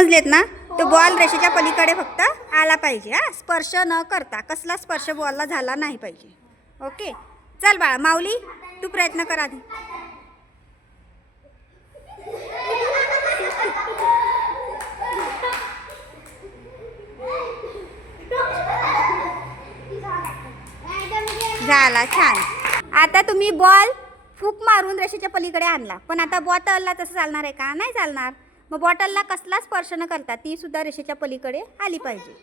समजलेत ना? तो बॉल रेषेच्या पलीकडे फक्त आला पाहिजे हा, स्पर्श न करता. कसला स्पर्श बॉलला झाला नाही पाहिजे. ओके, चल बाळा. माऊली, तू प्रयत्न कर आधी. झाला, छान. आता तुम्ही बॉल फूक मारून रेषेच्या पलीकडे आणला, पण आता बॉटलला तसं चालणार आहे का? नाही चालणार. मग बॉटलला कसला स्पर्श न करता ती सुद्धा रेषेच्या पलीकडे आली पाहिजे.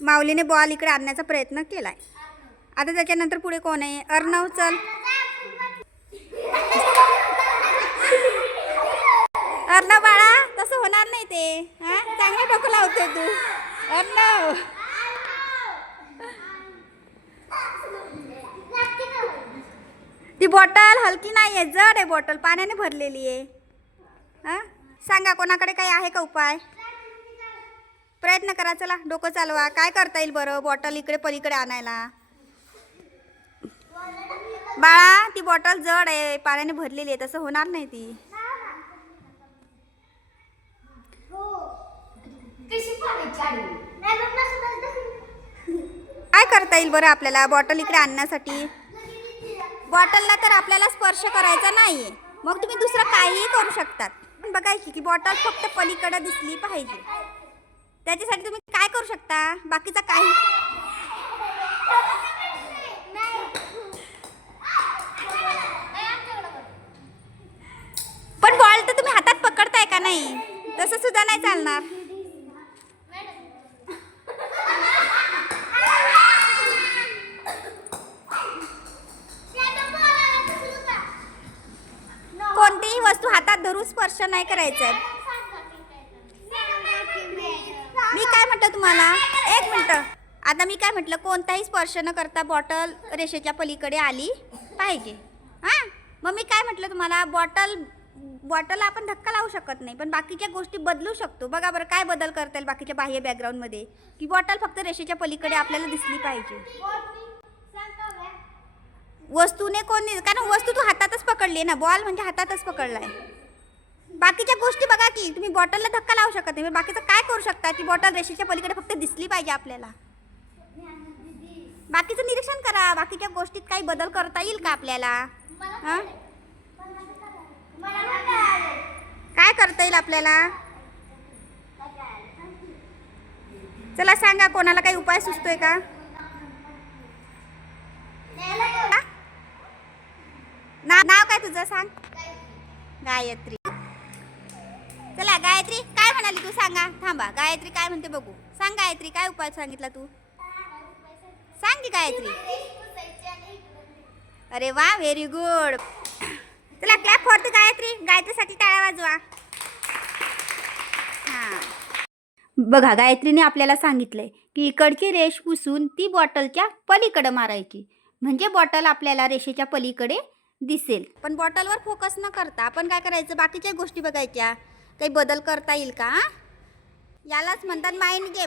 माऊलीने बॉल इकडे आणण्याचा प्रयत्न केलाय. आता त्याच्यानंतर पुढे कोण आहे? अर्णव, चल. अर्णव बाळा, तसं होणार नाही ते. हा, चांगलं डोकं लावतोय तू अर्णव. ती बॉटल हलकी नाही आहे, जड आहे बॉटल, पाण्याने भरलेली आहे. हां, सांगा कोणाकडे काही आहे का उपाय? प्रयत्न करा, चला डोकं चालवा. काय करता येईल बरं बॉटल इकडे पलीकडे आणायला? बाळा, ती बॉटल जड आहे, पाण्याने भरलेली आहे, तसं होणार नाही ती. काय करता येईल बरं आपल्याला बॉटल इकडे आणण्यासाठी? बॉटलला तर आपल्याला स्पर्श करायचा नाहीये, मग तुम्ही दुसरं काहीही करू शकतात. पण बघायची की बॉटल फक्त पलीकडे दिसली पाहिजे. त्याच्यासाठी तुम्ही काय करू शकता? बाकीचा काही. पण बॉल तर तुम्ही हातात पकडताय का नाही? तसं सुद्धा नाही चालणार. कोणतीही वस्तू हातात धरून स्पर्श नाही करायचा आहे. मी काय म्हटलं तुम्हाला? एक मिनटं. आता मी काय म्हटलं? कोणताही स्पर्श न करता बॉटल रेषेच्या पलीकडे आली पाहिजे. हां, मग मी काय म्हटलं तुम्हाला? बॉटल आपण धक्का लावू शकत नाही, पण बाकीच्या गोष्टी बदलू शकतो. बघा बरं, काय बदल करता येईल बाकीच्या बाह्य बॅकग्राऊंडमध्ये? की बॉटल फक्त रेषेच्या पलीकडे आपल्याला दिसली पाहिजे. वस्तूने कोणी, कारण वस्तू तू हातातच पकडली ना, बॉल म्हणजे हातातच पकडलाय. बाकीच्या गोष्टी बघा की तुम्ही बॉटलला धक्का लावू शकत नाही, बाकीचं काय करू शकता? की बॉटल रेषेच्या पलीकडे फक्त दिसली पाहिजे आपल्याला. बाकीचं निरीक्षण करा, बाकीच्या गोष्टीत काही बदल करता येईल का आपल्याला? हां, काय करता येईल आपल्याला? चला सांगा, कोणाला काही उपाय सुचतोय का? नाव काय तुझं? सांग. गायत्री. चला गायत्री, काय म्हणाली तू? सांगा. थांबा, गायत्री काय म्हणते बघू. सांग गायत्री, काय उपाय सांगितला तू? सांग की गायत्री. अरे वा, व्हेरी गुड. चला क्लॅप फॉर द गायत्री. गायत्रीसाठी टाळ्या वाजवा. हां, बघा गायत्रीने आपल्याला सांगितलंय की इकडची रेष पुसून ती बॉटलच्या पलीकडे मारायची, म्हणजे बॉटल आपल्याला रेषेच्या पलीकडे दिसेल. पण बॉटलवर फोकस न करता आपण काय करायचं? बाकीच्या गोष्टी बघायच्या. काही बदल करता येईल का? यालाच म्हणतात माइंड गेम.